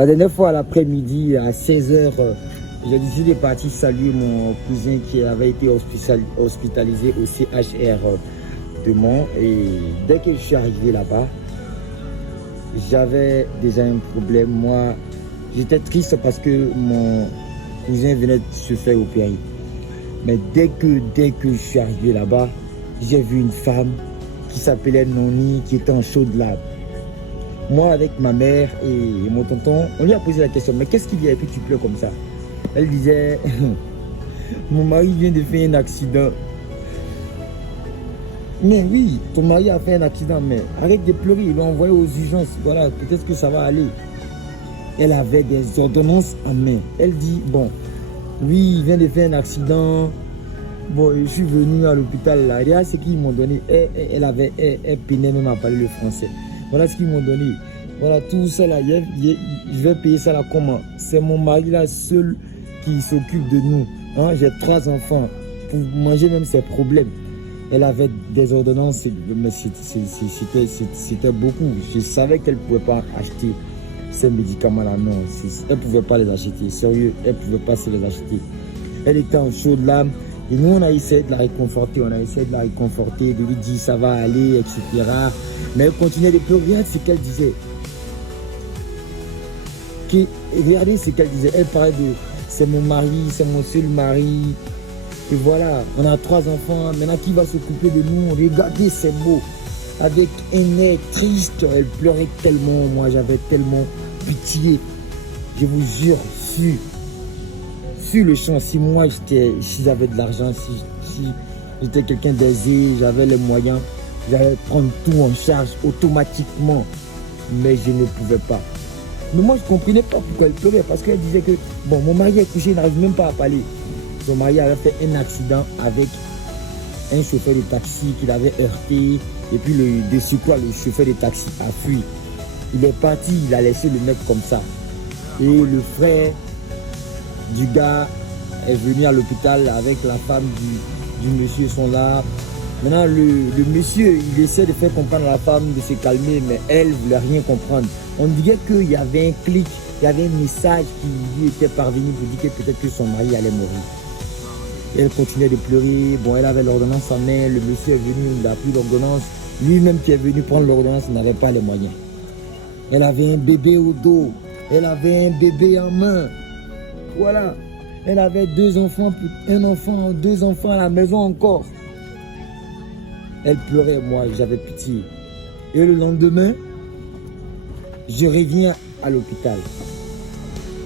La dernière fois, à l'après-midi, à 16h, j'ai décidé de partir saluer mon cousin qui avait été hospitalisé au CHR de Mont. Et dès que je suis arrivé là-bas, j'avais déjà un problème. Moi, j'étais triste parce que mon cousin venait de se faire opérer. Mais dès que je suis arrivé là-bas, j'ai vu une femme qui s'appelait Noni, qui était en chaude larmes. Moi, avec ma mère et mon tonton, on lui a posé la question, mais qu'est-ce qu'il y a que tu pleures comme ça? Elle disait, mon mari vient de faire un accident. Mais oui, ton mari a fait un accident, mais arrête de pleurer, il va envoyer aux urgences. Voilà, peut-être que ça va aller. Elle avait des ordonnances en main. Elle dit, bon, lui, il vient de faire un accident. Bon, je suis venu à l'hôpital là. Regarde ce qu'ils m'ont donné. Elle peinait même à parler le français. Voilà ce qu'ils m'ont donné. Voilà tout ça là. Je vais payer ça là comment? C'est mon mari là seul qui s'occupe de nous. Hein? J'ai 3 enfants. Pour manger même ses problèmes. Elle avait des ordonnances, mais c'était beaucoup. Je savais qu'elle ne pouvait pas acheter ces médicaments-là. Non, elle ne pouvait pas les acheter. Sérieux, elle ne pouvait pas se les acheter. Elle était en chaude larmes. Et nous, on a essayé de la réconforter. On a essayé de la réconforter, de lui dire ça va aller, etc. Mais elle continuait de pleurer. Regarde ce qu'elle disait. Regardez ce qu'elle disait. Elle parlait de c'est mon mari, c'est mon seul mari. Et voilà, on a 3 enfants, maintenant qui va s'occuper de nous? Regardez ces mots, avec un air triste, elle pleurait tellement, moi j'avais tellement pitié. Je vous jure, sur le champ, si j'avais de l'argent, si j'étais quelqu'un d'aisé, j'avais les moyens, j'allais prendre tout en charge automatiquement, mais je ne pouvais pas. Mais moi je ne comprenais pas pourquoi elle pleurait, parce qu'elle disait que, bon, mon mari est couché, il n'arrive même pas à parler. Son mari avait fait un accident avec un chauffeur de taxi qu'il avait heurté. Et puis de surcroît, le chauffeur de taxi a fui. Il est parti, il a laissé le mec comme ça. Et le frère du gars est venu à l'hôpital avec la femme du monsieur, sont là. Maintenant, le monsieur, il essaie de faire comprendre à la femme de se calmer, mais elle ne voulait rien comprendre. On dirait qu'il y avait un clic, il y avait un message qui lui était parvenu pour dire que peut-être que son mari allait mourir. Elle continuait de pleurer. Bon, elle avait l'ordonnance en main. Le monsieur est venu, il a pris l'ordonnance. Lui-même qui est venu prendre l'ordonnance, il n'avait pas les moyens. Elle avait un bébé au dos. Elle avait un bébé en main. Voilà. Elle avait 2 enfants, un enfant, 2 enfants à la maison encore. Elle pleurait, moi, j'avais pitié. Et le lendemain, je reviens à l'hôpital.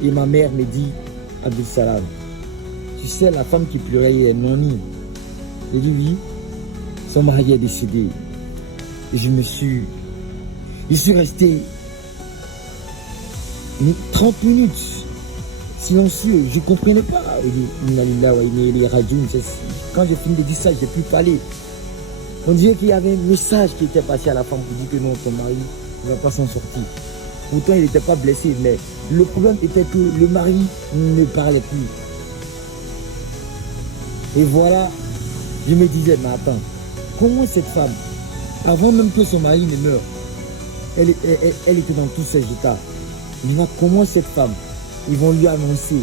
Et ma mère me dit, Abdul Salam, tu sais, la femme qui pleurait est Noni. Elle dit oui, son mari est décédé. Et je suis resté 30 minutes silencieux. Je ne comprenais pas. Quand j'ai fini de dire ça, je n'ai plus parlé. On dirait qu'il y avait un message qui était passé à la femme pour dire que non, ton mari ne va pas s'en sortir. Pourtant, il n'était pas blessé, mais le problème était que le mari ne parlait plus. Et voilà, je me disais, mais attends, comment cette femme, avant même que son mari ne meure, elle était dans tous ses états. Maintenant, comment cette femme, ils vont lui annoncer,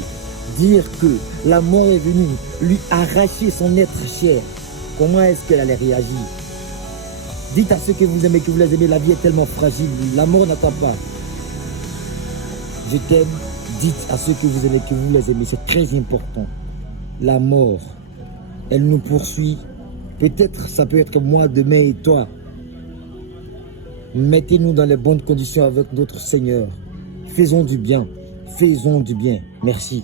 dire que la mort est venue, lui arracher son être cher. Comment est-ce qu'elle allait réagir? Dites à ceux que vous aimez, que vous les aimez, la vie est tellement fragile, la mort n'attend pas. Je t'aime, dites à ceux que vous aimez, que vous les aimez, c'est très important. La mort, elle nous poursuit. Peut-être, ça peut être moi demain et toi. Mettez-nous dans les bonnes conditions avec notre Seigneur. Faisons du bien. Faisons du bien. Merci.